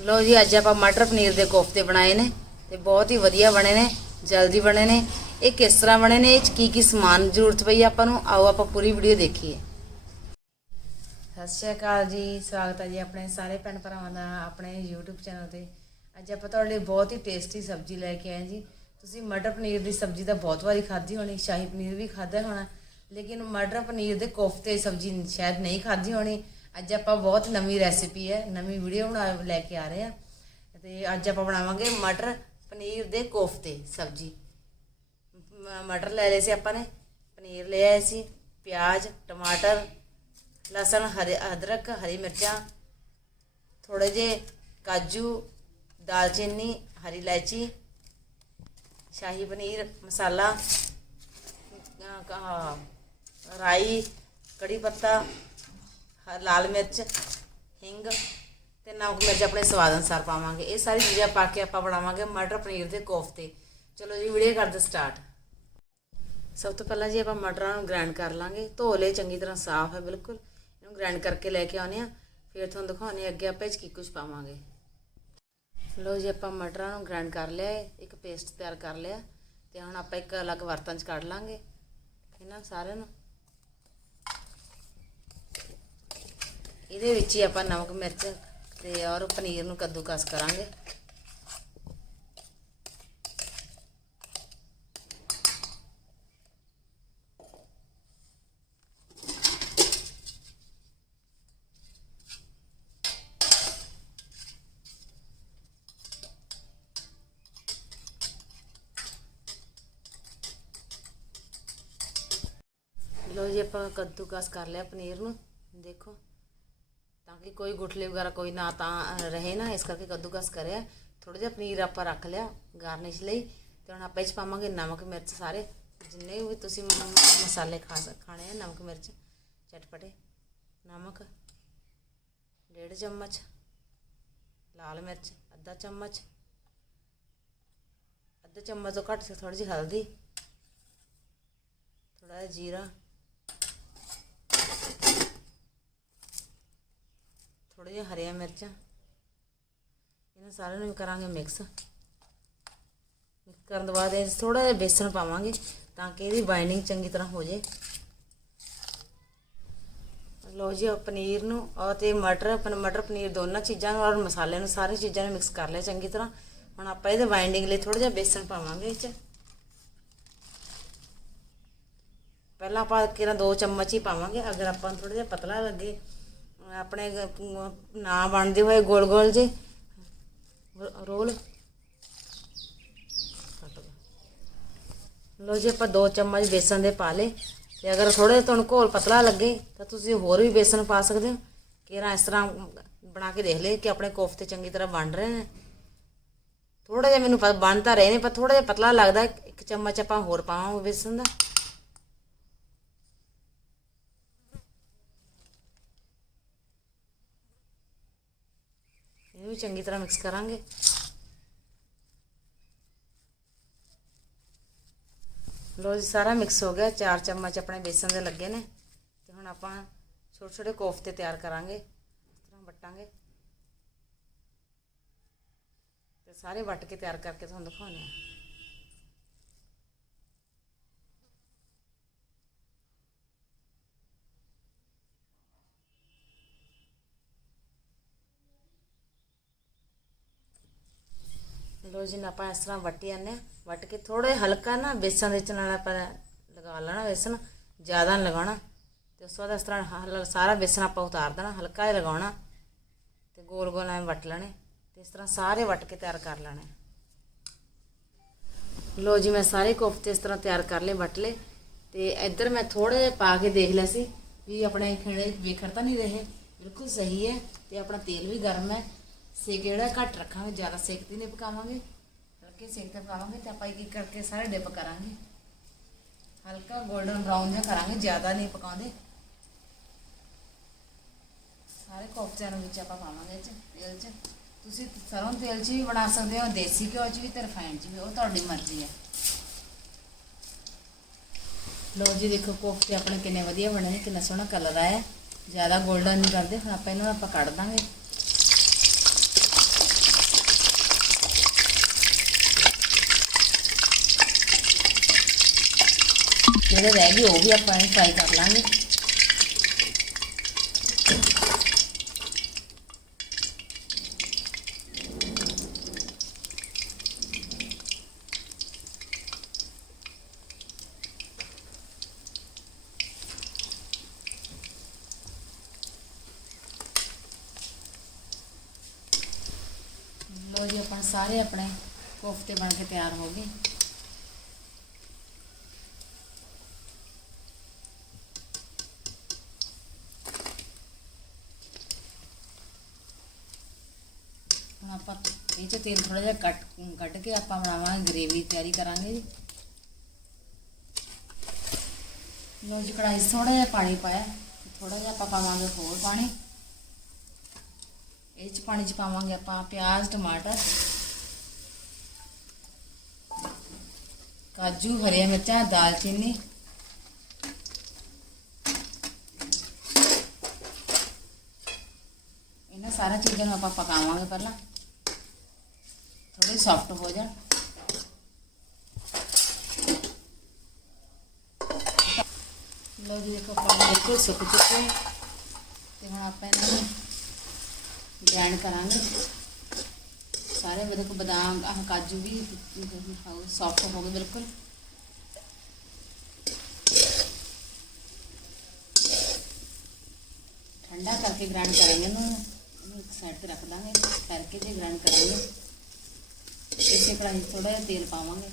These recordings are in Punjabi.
ਲਓ ਜੀ, ਅੱਜ ਆਪਾਂ ਮਟਰ ਪਨੀਰ ਦੇ ਕੋਫਤੇ ਬਣਾਏ ਨੇ ਤੇ ਬਹੁਤ ਹੀ ਵਧੀਆ ਬਣੇ ਨੇ, ਜਲਦੀ ਬਣੇ ਨੇ। ਇਹ ਕਿਸ ਤਰ੍ਹਾਂ ਬਣੇ ਨੇ, ਇਹ ਚ ਕੀ ਕੀ ਸਮਾਨ ਜ਼ਰੂਰਤ ਪਈ ਆਪਾਂ ਨੂੰ? ਆਓ ਆਪਾਂ ਪੂਰੀ ਵੀਡੀਓ ਦੇਖੀਏ। ਸਤਿ ਸ਼੍ਰੀ ਅਕਾਲ ਜੀ, ਸਵਾਗਤ ਹੈ ਜੀ ਆਪਣੇ ਸਾਰੇ ਭੈਣ ਭਰਾਵਾਂ ਦਾ ਆਪਣੇ YouTube ਚੈਨਲ ਤੇ। ਅੱਜ ਆਪਾਂ ਤੁਹਾਡੇ ਲਈ ਬਹੁਤ ਹੀ ਟੇਸਟੀ ਸਬਜ਼ੀ ਲੈ ਕੇ ਆਏ ਜੀ। ਤੁਸੀਂ ਮਟਰ ਪਨੀਰ ਦੀ ਸਬਜ਼ੀ ਤਾਂ ਬਹੁਤ ਵਾਰੀ ਖਾਧੀ ਹੋਣੀ, ਸ਼ਾਹੀ ਪਨੀਰ ਵੀ ਖਾਧਾ ਹੋਣਾ, ਲੇਕਿਨ ਮਟਰ ਪਨੀਰ ਦੇ ਕੋਫਤੇ ਸਬਜ਼ੀ ਸ਼ਾਇਦ ਨਹੀਂ ਖਾਧੀ ਹੋਣੀ। ਅੱਜ ਆਪਾਂ ਬਹੁਤ ਨਵੀਂ ਰੈਸਿਪੀ ਹੈ, ਨਵੀਂ ਵੀਡੀਓ ਬਣਾ, ਲੈ ਕੇ ਆ ਰਹੇ ਆ ਤੇ ਅੱਜ ਆਪਾਂ ਬਣਾਵਾਂਗੇ ਮਟਰ ਪਨੀਰ ਦੇ ਕੋਫਤੇ, ਸਬਜ਼ੀ। ਮਟਰ ਲੈ ਲਏ ਸੀ ਆਪਾਂ ਨੇ, ਪਨੀਰ ਲੈ ਆਏ ਸੀ, ਪਿਆਜ਼, ਟਮਾਟਰ, ਲਸਣ, ਹਰੇ, ਅਦਰਕ, ਹਰੀ ਮਿਰਚਾਂ ਥੋੜੇ ਜੇ ਕਾਜੂ, ਦਾਲਚੀਨੀ, ਹਰੀ ਇਲਾਇਚੀ, ਸ਼ਾਹੀ ਪਨੀਰ, ਮਸਾਲਾ ਰਾਈ, ਕੜੀ ਪੱਤਾ ਲਾਲ ਮਿਰਚ, ਹਿੰਗ ਤੇ ਨਮਕ ਮਿਰਚ ਆਪਣੇ ਸਵਾਦ ਅਨੁਸਾਰ ਪਾਵਾਂਗੇ। ਇਹ ਸਾਰੀ ਚੀਜ਼ਾਂ ਪਾ ਕੇ ਆਪਾਂ ਬਣਾਵਾਂਗੇ ਮਟਰ ਪਨੀਰ ਦੇ ਕੋਫਤੇ। ਚਲੋ ਜੀ, ਵੀਡੀਓ ਕਰਦੇ ਸਟਾਰਟ ਸਭ ਤੋਂ ਪਹਿਲਾਂ ਜੀ ਆਪਾਂ ਮਟਰਾਂ ਨੂੰ ਗ੍ਰਾਈਂਡ ਕਰ ਲਾਂਗੇ। ਧੋ ਲਏ ਚੰਗੀ ਤਰ੍ਹਾਂ ਸਾਫ਼ ਹੈ, ਬਿਲਕੁਲ। ਇਹਨੂੰ ਗ੍ਰਾਈਂਡ ਕਰਕੇ ਲੈ ਕੇ ਆਉਨੇ ਆ ਫਿਰ ਤੁਹਾਨੂੰ ਦਿਖਾਉਣੇ ਅੱਗੇ ਆਪਾਂ ਇਹ 'ਚ ਕੀ ਕੁਝ ਪਾਵਾਂਗੇ। ਲੋ ਜੀ, ਆਪਾਂ ਮਟਰਾਂ ਨੂੰ ਗ੍ਰਾਈਂਡ ਕਰ ਲਿਆ ਇੱਕ ਪੇਸਟ ਤਿਆਰ ਕਰ ਲਿਆ। ਤੇ ਹੁਣ ਆਪਾਂ ਇੱਕ ਅਲੱਗ ਬਰਤਨ 'ਚ ਕੱਢ ਲਾਂਗੇ। ਇਹਨਾਂ ਸਾਰਿਆਂ ਨੂੰ? ਇਹਦੇ ਵਿੱਚ ਹੀ ਆਪਾਂ ਨਮਕ, ਮਿਰਚ ਤੇ ਔਰ ਪਨੀਰ ਨੂੰ ਕੱਦੂਕਸ ਕਰਾਂਗੇ। ਲੋ ਜੀ, ਆਪਾਂ ਕੱਦੂਕਸ ਕਰ ਲਿਆ ਪਨੀਰ ਨੂੰ। ਦੇਖੋ। ਕਿ ਕੋਈ ਗੁਠਲੇ ਵਗੈਰਾ ਕੋਈ ਨਾ ਤਾਂ ਰਹੇ ਨਾ, ਇਸ ਕਰਕੇ ਕੱਦੂਕਸ ਕਰਿਆ। ਥੋੜਾ ਜਿਹਾ ਪਨੀਰ ਆਪਾਂ ਰੱਖ ਲਿਆ ਗਾਰਨਿਸ਼ ਲਈ ਤੇ ਹੁਣ ਆਪਾਂ ਇਹ 'ਚ ਪਾਵਾਂਗੇ ਨਮਕ, ਮਿਰਚ ਸਾਰੇ। ਜਿੰਨੇ ਵੀ ਤੁਸੀਂ ਮਸਾਲੇ ਖਾ ਖਾਣੇ ਆ, ਨਮਕ, ਮਿਰਚ, ਚਟਪਟੇ, ਨਮਕ, ਡੇਢ ਚਮਚ, ਲਾਲ ਮਿਰਚ, ਅੱਧਾ ਚਮਚ ਅੱਧਾ ਚਮਚ ਤੋਂ ਘੱਟ ਸੇ ਥੋੜੀ ਜਿਹੀ ਹਲਦੀ ਥੋੜਾ ਜਿਹਾ ਜੀਰਾ ਥੋੜ੍ਹੀਆਂ ਹਰੀਆਂ ਮਿਰਚਾਂ, ਇਹਨਾਂ ਸਾਰਿਆਂ ਨੂੰ ਵੀ ਕਰਾਂਗੇ ਮਿਕਸ ਮਿਕਸ ਕਰਨ ਤੋਂ ਬਾਅਦ ਇਹ ਥੋੜਾ ਜਿਹਾ ਬੇਸਣ ਪਾਵਾਂਗੇ ਤਾਂ ਕਿ ਇਹਦੀ ਬਾਈਂਡਿੰਗ ਚੰਗੀ ਤਰ੍ਹਾਂ ਹੋ ਜੇ ਲਓ ਜੀ, ਆਹ ਪਨੀਰ ਨੂੰ ਔਰ ਤੇ ਮਟਰ ਆਪਣਾ ਮਟਰ, ਪਨੀਰ ਦੋਨਾਂ ਚੀਜ਼ਾਂ ਨੂੰ ਔਰ ਮਸਾਲੇ ਨੂੰ ਸਾਰੀ ਚੀਜ਼ਾਂ ਨੂੰ ਮਿਕਸ ਕਰ ਲਿਆ ਚੰਗੀ ਤਰ੍ਹਾਂ। ਹੁਣ ਆਪਾਂ ਇਹਦੇ ਬਾਈਂਡਿੰਗ ਲਈ ਥੋੜਾ ਜਿਹਾ ਬੇਸਣ ਪਾਵਾਂਗੇ ਇਹ 'ਚ। ਪਹਿਲਾਂ ਆਪਾਂ ਕਿਰਾਂ ਦੋ ਚਮਚ ਹੀ ਪਾਵਾਂਗੇ, ਅਗਰ ਆਪਾਂ ਨੂੰ ਥੋੜਾ ਜਿਹਾ ਪਤਲਾ ਲੱਗੇ ਆਪਣੇ ਨਾ ਬਣਦੇ ਹੋਏ ਗੋਲ ਗੋਲ ਜੇ। ਰੋ- ਰੋਲ। ਲੋ ਜੀ, ਆਪਾਂ ਦੋ ਚਮਚ ਬੇਸਨ ਦੇ ਪਾ ਲੇ ਤੇ ਅਗਰ ਥੋੜੇ ਤੁਹਾਨੂੰ ਘੋਲ ਪਤਲਾ ਲੱਗੇ, ਤਾਂ ਤੁਸੀਂ ਹੋਰ ਵੀ ਬੇਸਨ ਪਾ ਸਕਦੇ ਹੋ। ਕਿਰਾਂ ਇਸ ਤਰ੍ਹਾਂ ਬਣਾ ਕੇ ਦੇਖ ਲਏ ਕਿ ਆਪਣੇ ਕੋਫਤੇ ਚੰਗੀ ਤਰ੍ਹਾਂ ਬਣ ਰਹੇ ਨੇ। ਥੋੜਾ ਜਿਹਾ ਮੈਨੂੰ ਪ- ਬਣ ਤਾਂ ਰਹੇ ਨੇ, ਪਰ ਥੋੜਾ ਜਿਹਾ ਪਤਲਾ ਲੱਗਦਾ ਇੱਕ ਚਮਚ ਆਪਾਂ ਹੋਰ ਪਾਵਾਂਗੇ ਬੇਸਨ ਦਾ। ਇਹਨੂੰ ਵੀ ਚੰਗੀ ਤਰ੍ਹਾਂ ਮਿਕਸ ਕਰਾਂਗੇ। ਲੋ ਜੀ, ਸਾਰਾ ਮਿਕਸ ਹੋ ਗਿਆ। ਚਾਰ ਚਮਚ ਆਪਣੇ ਬੇਸਨ ਦੇ ਲੱਗੇ ਨੇ। ਤੇ ਹੁਣ ਆਪਾਂ ਛੋਟੇ ਛੋਟੇ ਕੋਫਤੇ ਤਿਆਰ ਕਰਾਂਗੇ। ਇਸ ਤਰ੍ਹਾਂ ਵੱਟਾਂਗੇ। ਤੇ ਸਾਰੇ ਵੱਟ ਕੇ ਤਿਆਰ ਕਰਕੇ ਤੁਹਾਨੂੰ ਦਿਖਾਉਂਦੇ ਆ ਲੋ ਜੀ, ਨਾ ਆਪਾਂ ਇਸ ਤਰ੍ਹਾਂ ਵੱਟੀ ਜਾਂਦੇ ਹਾਂ ਵੱਟ ਕੇ ਥੋੜਾ ਹਲਕਾ ਨਾ ਬੇਸਣ ਦੇ ਵਿੱਚ ਨਾਲ ਆਪਾਂ ਲਗਾ ਲੈਣਾ ਬੇਸਣ ਜ਼ਿਆਦਾ ਨਹੀਂ ਲਗਾਉਣਾ। ਤੇ ਉਸ ਤੋਂ ਬਾਅਦ ਇਸ ਤਰ੍ਹਾਂ ਹਲ- ਸਾਰਾ ਬੇਸਣ ਆਪਾਂ ਉਤਾਰ ਦੇਣਾ, ਹਲਕਾ ਜਿਹਾ ਲਗਾਉਣਾ ਤੇ ਗੋਲ ਗੋਲ ਐਵੇਂ ਵੱਟ ਲੈਣੇ। ਤੇ ਇਸ ਤਰ੍ਹਾਂ ਸਾਰੇ ਵੱਟ ਕੇ ਤਿਆਰ ਕਰ ਲੈਣੇ। ਲੋ ਜੀ, ਮੈਂ ਸਾਰੇ ਕੋਫਤੇ ਇਸ ਤਰ੍ਹਾਂ ਤਿਆਰ ਕਰ ਲਏ, ਵੱਟ ਲਏ। ਤੇ ਇੱਧਰ ਮੈਂ ਥੋੜਾ ਜਿਹਾ ਪਾ ਕੇ ਦੇਖ ਲਿਆ ਸੀ ਵੀ ਆਪਣੇ ਖੇੜੇ ਵੇਖੜ ਤਾਂ ਨਹੀਂ ਰਹੇ। ਬਿਲਕੁਲ ਸਹੀ ਹੈ ਤੇ ਆਪਣਾ ਤੇਲ ਵੀ ਗਰਮ ਹੈ। ਸੇਕ ਜਿਹੜਾ ਘੱਟ ਰੱਖਾਂਗੇ, ਜ਼ਿਆਦਾ ਸੇਕ ਤੇ ਨਹੀਂ ਪਕਾਵਾਂਗੇ। ਹਲਕੇ ਸੇਕ ਤੇ ਪਕਾਵਾਂਗੇ ਤੇ ਆਪਾਂ ਇੱਕ ਇੱਕ ਕਰਕੇ ਸਾਰੇ ਡਿਪ ਕਰਾਂਗੇ। ਹਲਕਾ 골ਡਨ ਬਰਾਊਨ ਜਿਹਾ ਕਰਾਂਗੇ, ਜ਼ਿਆਦਾ ਨਹੀਂ ਪਕਾਉਂਦੇ। ਸਾਰੇ ਕੋਫਤਿਆਂ ਨੂੰ ਵਿੱਚ ਆਪਾਂ ਪਾਵਾਂਗੇ 'ਚ, ਤੇਲ 'ਚ। ਤੁਸੀਂ ਸਰੋਂ ਤੇਲ 'ਚ ਵੀ ਬਣਾ ਸਕਦੇ ਹੋ, ਦੇਸੀ ਘਿਓ 'ਚ ਵੀ ਤੇ ਰਿਫਾਈਨਡ 'ਚ ਵੀ, ਉਹ ਤੁਹਾਡੀ ਮਰਜ਼ੀ ਹੈ। ਲੋ ਜੀ, ਦੇਖੋ ਕੋਫਤੇ ਆਪਣੇ ਕਿੰਨੇ ਵਧੀਆ ਬਣੇ ਨੇ, ਕਿੰਨਾ ਸੋਹਣਾ ਕਲਰ ਆਇਆ। ਜ਼ਿਆਦਾ 골ਡਨ ਨਹੀਂ ਕਰਦੇ, ਹੁਣ ਆਪਾਂ ਇਹਨਾਂ ਨੂੰ ਆਪਾਂ ਕੱਢ ਦਾਂਗੇ। ਜਿਹੜੇ ਰਹਿ ਗਏ ਉਹ ਵੀ ਆਪਾਂ ਫਰਾਈ ਕਰ ਲਾਂਗੇ ਲੋ ਜੀ ਆਪਾਂ ਸਾਰੇ ਆਪਣੇ ਕੋਫਤੇ ਬਣ ਕੇ ਤਿਆਰ ਹੋ ਗਏ ਆਪਾਂ ਇਹ ਚ ਤੇਲ ਥੋੜਾ ਜਿਹਾ ਕੱਟ ਕੱਢ ਕੇ ਆਪਾਂ ਬਣਾਵਾਂਗੇ ਗ੍ਰੇਵੀ ਤਿਆਰੀ ਕਰਾਂਗੇ ਜੀ। ਲੋ ਜੀ ਕੜਾਈ 'ਚ ਥੋੜਾ ਜਿਹਾ ਪਾਣੀ ਪਾਇਆ ਥੋੜਾ ਜਿਹਾ ਆਪਾਂ ਪਾਵਾਂਗੇ ਹੋਰ ਪਾਣੀ। ਇਹ ਚ ਪਾਣੀ ਚ ਪਾਵਾਂਗੇ ਆਪਾਂ ਪਿਆਜ਼, ਟਮਾਟਰ, ਕਾਜੂ, ਹਰੀਆਂ ਮਿਰਚਾਂ, ਦਾਲਚੀਨੀ। ਇਹਨਾਂ ਸਾਰਾ ਚੀਜ਼ਾਂ ਨੂੰ ਆਪਾਂ ਪਕਾਵਾਂਗੇ ਪਹਿਲਾਂ। ਥੋੜੇ ਸੌਫਟ ਹੋ ਜਾਣ ਲੋ ਜੀ, ਦੇਖੋ ਪਾਣੀ ਬਿਲਕੁਲ ਸੁੱਕ ਚੁੱਕੇ। ਹੈ ਤੇ ਹੁਣ ਆਪਾਂ ਇਹਨਾਂ ਨੂੰ ਗ੍ਰੈਂਡ ਕਰਾਂਗੇ। ਸਾਰੇ ਮੇਰੇ ਕੋ ਬਦਾਮ, ਆਹ ਕਾਜੂ ਵੀ ਸੌਫਟ ਹੋ ਗਏ ਬਿਲਕੁਲ। ਠੰਡਾ ਕਰਕੇ ਗ੍ਰਾਈਂਡ ਕਰਾਂਗੇ ਇਹਨੂੰ। ਇਹਨੂੰ ਇੱਕ ਸਾਈਡ ਤੇ ਰੱਖ ਦਾਂਗੇ। ਕਰਕੇ ਜੇ ਗ੍ਰਾਈਂਡ ਕਰਾਂਗੇ। ਇਸੇ ਕੜਾਹੀ ਥੋੜਾ ਜਿਹਾ ਤੇਲ ਪਾਵਾਂਗੇ।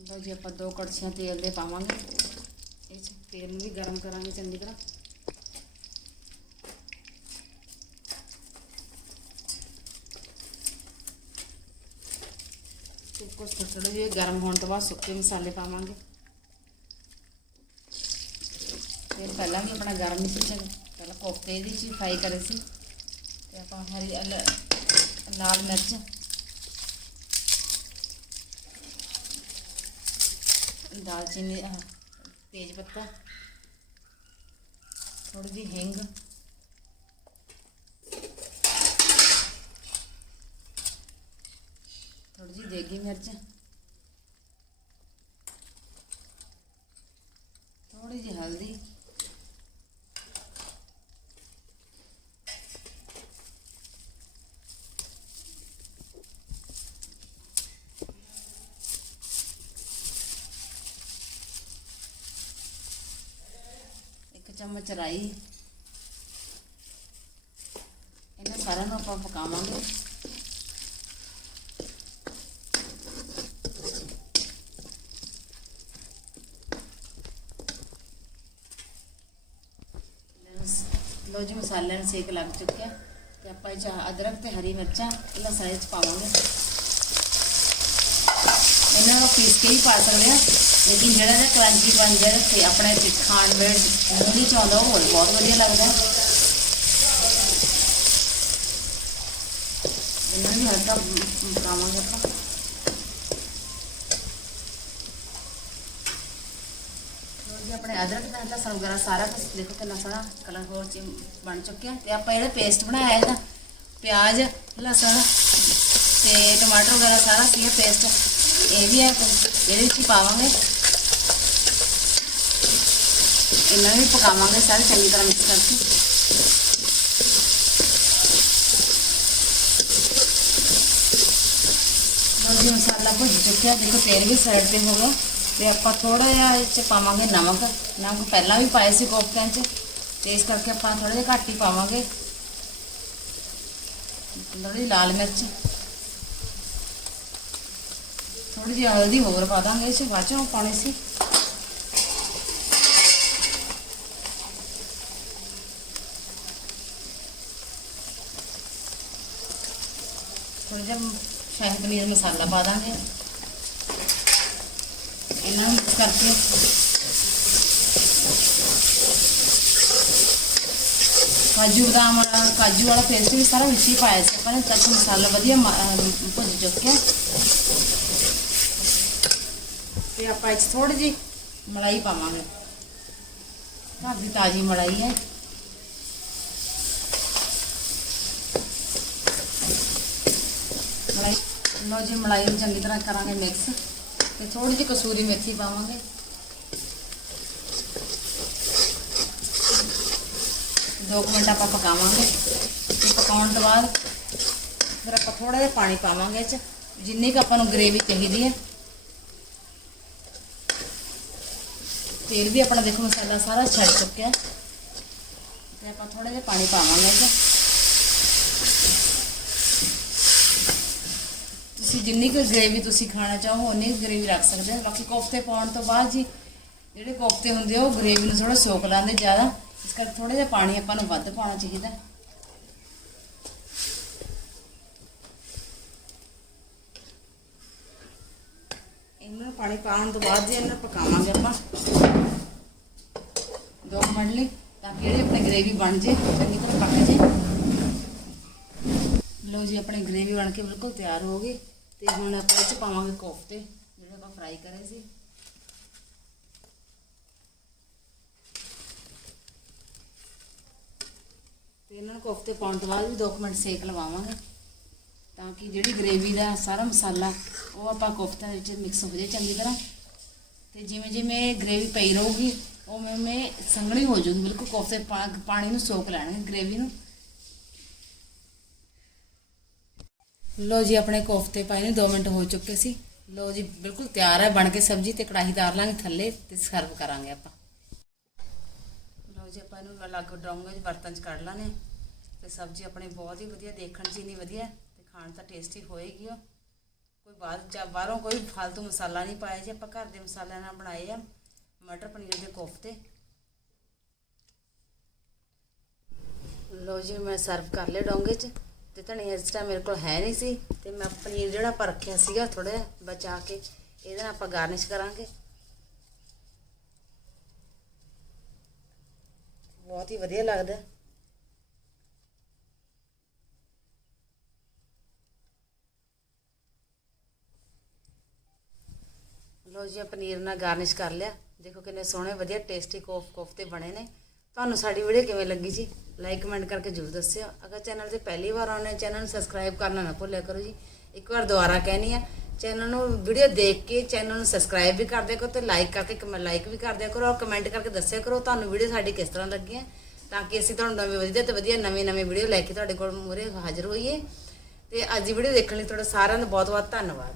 ਲਓ ਜੀ, ਆਪਾਂ ਦੋ ਕੜਛੀਆਂ ਤੇਲ ਦੇ ਪਾਵਾਂਗੇ। ਇਹ ਤੇਲ ਨੂੰ ਵੀ ਗਰਮ ਕਰਾਂਗੇ ਚੰਗੀ ਤਰ੍ਹਾਂ। ਤੇ ਕੁਝ ਥੋੜੇ ਜਿਹੇ ਗਰਮ ਹੋਣ ਤੋਂ ਬਾਅਦ ਸੁੱਕੇ ਮਸਾਲੇ ਪਾਵਾਂਗੇ। ਫਿਰ ਪਹਿਲਾਂ ਵੀ ਆਪਣਾ ਗਰਮ ਨਹੀਂ ਸੀ ਪਹਿਲਾਂ ਕੋਫਤੇ ਦੀ 'ਚ ਫਰਾਈ ਕਰੇ ਸੀ। ਤੇ ਆਪਾਂ ਹਰੀ ਅਲ- ਲਾਲ ਮਿਰਚ ਦਾਲਚੀਨੀ ਆਹ, ਤੇਜ ਪੱਤਾ ਥੋੜੀ ਜਿਹੀ ਹਿੰਗ ਥੋੜੀ ਜਿਹੀ ਦੇਗੀ ਮਿਰਚ ਥੋੜੀ ਜਿਹੀ ਹਲਦੀ ਇੱਕ ਚਮਚ ਰਾਈ ਇਹਨਾਂ ਸਾਰਿਆਂ ਨੂੰ ਆਪਾਂ ਪਕਾਵਾਂਗੇ। ਲੋ ਜੀ, ਮਸਾਲੇ ਨੂੰ ਸੇਕ ਲੱਗ ਚੁੱਕਿਆ। ਤੇ ਆਪਾਂ ਇਹ 'ਚ ਅਦਰਕ ਤੇ ਹਰੀ ਮਿਰਚਾਂ, ਇਹਨਾਂ ਸਾਰੇ ਚ ਪਾਵਾਂਗੇ। ਇਹਨਾਂ ਨੂੰ ਪੀਸ ਕੇ ਹੀ ਪਾ ਸਕਦੇ ਆ ਲੇਕਿਨ ਜਿਹੜਾ ਜਿਹਾ ਕਰੰਚੀ ਬਣ ਜਾਏ ਤੇ ਆਪਣੇ ਤੇ ਖਾਣ ਵੇਲੇ ਮੂੰਹ ਨਹੀਂ ਚਾਉਂਦਾ ਉਹ ਹੋਰ ਬਹੁਤ ਵਧੀਆ ਲੱਗਦਾ। ਇਹਨਾਂ ਨੂੰ ਹਲਕਾ ਪਕਾਵਾਂਗੇ ਆਪਾਂ। ਲਓ ਜੀ, ਆਪਣੇ ਅਦਰਕ ਦਾ ਲਸਣ ਵਗੈਰਾ ਸਾਰਾ ਕੁਝ ਦੇਖੋ ਕਿੰਨਾ ਸੋਹਣਾ ਕਲਰ ਹੋਰ ਚ ਬਣ ਚੁੱਕਿਆ। ਤੇ ਆਪਾਂ ਜਿਹੜਾ ਪੇਸਟ ਬਣਾਇਆ ਇਹਦਾ। ਪਿਆਜ਼, ਲਸਣ ਤੇ ਟਮਾਟਰ ਵਗੈਰਾ ਸਾਰਾ ਕੀ ਪੇਸਟ ਇਹ ਵੀ ਹੈ, ਇਹਦੇ ਵਿੱਚ ਪਾਵਾਂਗੇ। ਇਹਨਾਂ ਨੂੰ ਵੀ ਪਕਾਵਾਂਗੇ ਸਾਰੇ, ਚੰਗੀ ਤਰ੍ਹਾਂ ਮਿਕਸ ਕਰਕੇ। ਜੀ, ਮਸਾਲਾ ਭੁੱਜ ਚੁੱਕਿਆ। ਦੇਖੋ, ਤੇਲ ਵੀ ਸਾਈਡ ਤੇ ਹੋ ਗਿਆ। ਤੇ ਆਪਾਂ ਥੋੜਾ ਜਿਹਾ ਇਹ ਚ ਪਾਵਾਂਗੇ ਨਮਕ। ਨਮਕ ਪਹਿਲਾਂ ਵੀ ਪਾਏ ਸੀ ਕੋਫਤਿਆਂ 'ਚ। ਤੇ ਇਸ ਕਰਕੇ ਆਪਾਂ ਥੋੜਾ ਜਿਹਾ ਘੱਟ ਹੀ ਪਾਵਾਂਗੇ। ਥੋੜੀ ਲਾਲ ਮਿਰਚ। ਥੋੜੀ ਜਿਹੀ ਹਲਦੀ ਹੋਰ ਪਾ ਦਾਂਗੇ ਇਸ 'ਚ ਬਾਅਦ ਚੋਂ ਪਾਉਣੀ ਸੀ ਥੋੜਾ ਜਿਹਾ ਸ਼ਾਹੀ ਪਨੀਰ ਮਸਾਲਾ ਪਾ ਦਾਂਗੇ ਇਹਨਾਂ ਨੂੰ mix ਕਰਕੇ ਕਾਜੂ ਬਦਾਮ ਵਾਲਾ ਕਾਜੂ ਵਾਲਾ ਪੇਸਟ ਵੀ ਸਾਰਾ ਵਿੱਚ ਹੀ ਪਾਇਆ ਸੀ ਆਪਾਂ ਨੇ ਤੱਕ ਮਸਾਲਾ ਵਧੀਆ ਮ- ਅਹ ਭੁੱਜ ਚੁੱਕਿਆ ਤੇ ਆਪਾਂ ਇਹ 'ਚ ਥੋੜੀ ਜੀ ਮਲਾਈ ਪਾਵਾਂਗੇ। ਘਰ ਦੀ ਤਾਜ਼ੀ ਮਲਾਈ ਹੈ। ਮਲਾਈ, ਲਓ ਜੀ, ਮਲਾਈ ਨੂੰ ਚੰਗੀ ਤਰ੍ਹਾਂ ਕਰਾਂਗੇ ਮਿਕਸ ਤੇ ਥੋੜੀ ਜਿਹੀ ਕਸੂਰੀ ਮੇਥੀ ਪਾਵਾਂਗੇ। ਦੋ ਕੁ ਮਿੰਟ ਆਪਾਂ ਪਕਾਵਾਂਗੇ। ਤੇ ਪਕਾਉਣ ਤੋਂ ਬਾਅਦ ਫਿਰ ਆਪਾਂ ਥੋੜਾ ਜਿਹਾ ਪਾਣੀ ਪਾਵਾਂਗੇ ਇਹ ਚ। ਜਿੰਨੀ ਕੁ ਆਪਾਂ ਨੂੰ ਗ੍ਰੇਵੀ ਚਾਹੀਦੀ ਹੈ। ਤੇਲ ਵੀ ਆਪਣਾ ਦੇਖੋ ਮਸਾਲਾ ਸਾਰਾ ਛੱਡ ਚੁੱਕਿਆ ਤੇ ਆਪਾਂ ਥੋੜਾ ਜਿਹਾ ਪਾਣੀ ਪਾਵਾਂਗੇ ਇਹ ਤੁਸੀਂ ਜਿੰਨੀ ਕੁ ਗ੍ਰੇਵੀ ਤੁਸੀਂ ਖਾਣਾ ਚਾਹੋ, ਉਨੀ ਗ੍ਰੇਵੀ ਰੱਖ ਸਕਦੇ ਹੋ। ਬਾਕੀ ਕੋਫਤੇ ਪਾਉਣ ਤੋਂ ਬਾਅਦ ਜੀ, ਜਿਹੜੇ ਕੋਫਤੇ ਹੁੰਦੇ ਉਹ ਗ੍ਰੇਵੀ ਨੂੰ ਥੋੜਾ ਸੋਕ ਲਾਉਂਦੇ ਜ਼ਿਆਦਾ। ਇਸ ਕਰਕੇ ਥੋੜਾ ਜਿਹਾ ਪਾਣੀ ਆਪਾਂ ਨੂੰ ਵੱਧ ਪਾਉਣਾ ਚਾਹੀਦਾ। ਇਹਨਾਂ ਨੂੰ ਪਾਣੀ ਪਾਉਣ ਤੋਂ ਬਾਅਦ ਜੀ ਇਹਨਾਂ ਨੂੰ ਪਕਾਵਾਂਗੇ ਆਪਾਂ। ਦੋ ਕੁ ਮਿੰਟ ਲਈ ਤਾਂ ਕਿ ਜਿਹੜੀ ਆਪਣੀ ਗ੍ਰੇਵੀ ਬਣ ਜੇ, ਚੰਗੀ ਤਰ੍ਹਾਂ ਪੱਕ ਜੇ। ਲਓ ਜੀ, ਆਪਣੀ ਗ੍ਰੇਵੀ ਬਣ ਕੇ ਬਿਲਕੁਲ ਤਿਆਰ ਹੋ ਗਈ ਤੇ ਹੁਣ ਆਪਾਂ ਇਹ ਚ ਪਾਵਾਂਗੇ ਕੋਫਤੇ, ਜਿਹੜੇ ਆਪਾਂ ਫਰਾਈ ਕਰੇ ਸੀ। ਤੇ ਇਹਨਾਂ ਨੂੰ ਕੋਫਤੇ ਪਾਉਣ ਤੋਂ ਬਾਅਦ ਵੀ 2 ਮਿੰਟ ਸੇਕ ਲਵਾਵਾਂਗੇ। ਤਾਂ ਕਿ ਜਿਹੜੀ ਗ੍ਰੇਵੀ ਦਾ ਸਾਰਾ ਮਸਾਲਾ ਉਹ ਆਪਾਂ ਕੋਫਤਿਆਂ ਦੇ ਵਿੱਚ ਮਿਕਸ ਹੋ ਜਾਏ ਚੰਗੀ ਤਰ੍ਹਾਂ। ਤੇ ਜਿਵੇਂ ਜਿਵੇਂ ਗ੍ਰੇਵੀ ਪਈ ਰਹੂਗੀ, ਉਵੇਂ ਉਵੇਂ ਸੰਘਣੀ ਹੋ ਜਾਊਗੀ। ਬਿਲਕੁਲ ਕੋਫਤੇ ਪਾ- ਪਾਣੀ ਨੂੰ ਸੋਕ ਲੈਣਗੇ ਗ੍ਰੇਵੀ ਨੂੰ। ਲੋ ਜੀ, ਆਪਣੇ ਕੋਫਤੇ ਪਾਏ ਨੇ 2 ਮਿੰਟ ਹੋ ਚੁੱਕੇ ਸੀ। ਲੋ ਜੀ, ਬਿਲਕੁਲ ਤਿਆਰ ਹੈ, ਬਣ ਕੇ ਸਬਜ਼ੀ ਤੇ ਕੜਾਹੀ ਧਾਰ ਲਾਂਗੇ ਥੱਲੇ ਤੇ ਸਰਵ ਕਰਾਂਗੇ ਆਪਾਂ। ਲੋ ਜੀ, ਆਪਾਂ ਇਹਨੂੰ ਅਲੱਗ ਡਰਾਉਂਗੇ ਬਰਤਨ 'ਚ ਕੱਢ ਲਾਣੇ ਤੇ ਸਬਜ਼ੀ ਆਪਣੇ ਬਹੁਤ ਹੀ ਵਧੀਆ ਦੇਖਣ 'ਚ ਇੰਨੀ ਵਧੀਆ ਖਾਣ ਤਾਂ ਟੇਸਟੀ ਹੋਏਗੀ ਉਹ। ਕੋਈ ਬਾਹਰ ਜਾਂ ਬਾਹਰੋਂ ਕੋਈ ਫालतू ਮਸਾਲਾ ਨਹੀਂ ਪਾਇਆ ਜੀ, ਆਪਾਂ ਘਰ ਦੇ ਮਸਾਲਿਆਂ ਨਾਲ ਬਣਾਏ ਆ ਮਟਰ ਪਨੀਰ ਦੇ ਕੋਫਤੇ। ਲੋ ਜੀ, ਮੈਂ ਸਰਵ ਕਰ ਲਿਆ ਡੋਂਗੇ 'ਚ ਤੇ ਧਨੀਆ ਇਸ ਟਾਈਮ ਮੇਰੇ ਕੋਲ ਹੈ ਨਹੀਂ ਸੀ ਤੇ ਮੈਂ ਪਨੀਰ ਜਿਹੜਾ ਆਪਾਂ ਰੱਖਿਆ ਸੀਗਾ ਥੋੜਾ ਜਿਹਾ ਬਚਾ ਕੇ, ਇਹਦੇ ਨਾਲ ਆਪਾਂ ਗਾਰਨਿਸ਼ ਕਰਾਂਗੇ। ਬਹੁਤ ਹੀ ਵਧੀਆ ਲੱਗਦਾ। ਲੋ ਜੀ ਆਹ ਪਨੀਰ ਨਾਲ ਗਾਰਨਿਸ਼ ਕਰ ਲਿਆ। ਦੇਖੋ ਕਿੰਨੇ ਸੋਹਣੇ, ਵਧੀਆ ਟੇਸਟੀ ਕੋਫ ਕੋਫਤੇ ਬਣੇ ਨੇ। ਤੁਹਾਨੂੰ ਸਾਡੀ ਵੀਡੀਓ ਕਿਵੇਂ ਲੱਗੀ ਜੀ? ਲਾਈਕ ਕਮੈਂਟ ਕਰਕੇ ਜਰੂਰ ਦੱਸਿਓ। ਅਗਰ ਚੈਨਲ ਤੇ ਪਹਿਲੀ ਵਾਰ ਆਉਣਾ ਚੈਨਲ ਨੂੰ ਸਬਸਕ੍ਰਾਈਬ ਕਰਨਾ ਨਾ ਭੁੱਲਿਆ ਕਰੋ ਜੀ। ਇੱਕ ਵਾਰ ਦੁਬਾਰਾ ਕਹਿਣੀ ਆ ਚੈਨਲ ਨੂੰ ਵੀਡੀਓ ਦੇਖ ਕੇ ਚੈਨਲ ਨੂੰ ਸਬਸਕ੍ਰਾਈਬ ਵੀ ਕਰ ਦਿਆ ਕਰੋ ਤੇ ਲਾਈਕ ਕਰਕੇ ਕਮੈਂਟ ਲਾਈਕ ਵੀ ਕਰ ਦਿਆ ਕਰੋ ਔਰ ਕਮੈਂਟ ਕਰਕੇ ਦੱਸਿਆ ਕਰੋ ਤੁਹਾਨੂੰ ਵੀਡੀਓ ਸਾਡੀ ਕਿਸ ਤਰ੍ਹਾਂ ਲੱਗੀ ਹੈ ਤਾਂ ਕਿ ਅਸੀਂ ਤੁਹਾਨੂੰ ਨਵੇਂ ਵਧੀਆ ਤੇ ਵਧੀਆ ਨਵੇਂ ਨਵੇਂ ਵੀਡੀਓ ਲੈ ਕੇ ਤੁਹਾਡੇ ਕੋਲ ਮੂਹਰੇ ਹਾਜ਼ਰ ਹੋਈਏ। ਤੇ ਅੱਜ ਦੀ ਵੀਡੀਓ ਦੇਖਣ ਲਈ ਤੁਹਾਡਾ ਸਾਰਿਆਂ ਦਾ ਬਹੁਤ ਬਹੁਤ ਧੰਨਵਾਦ।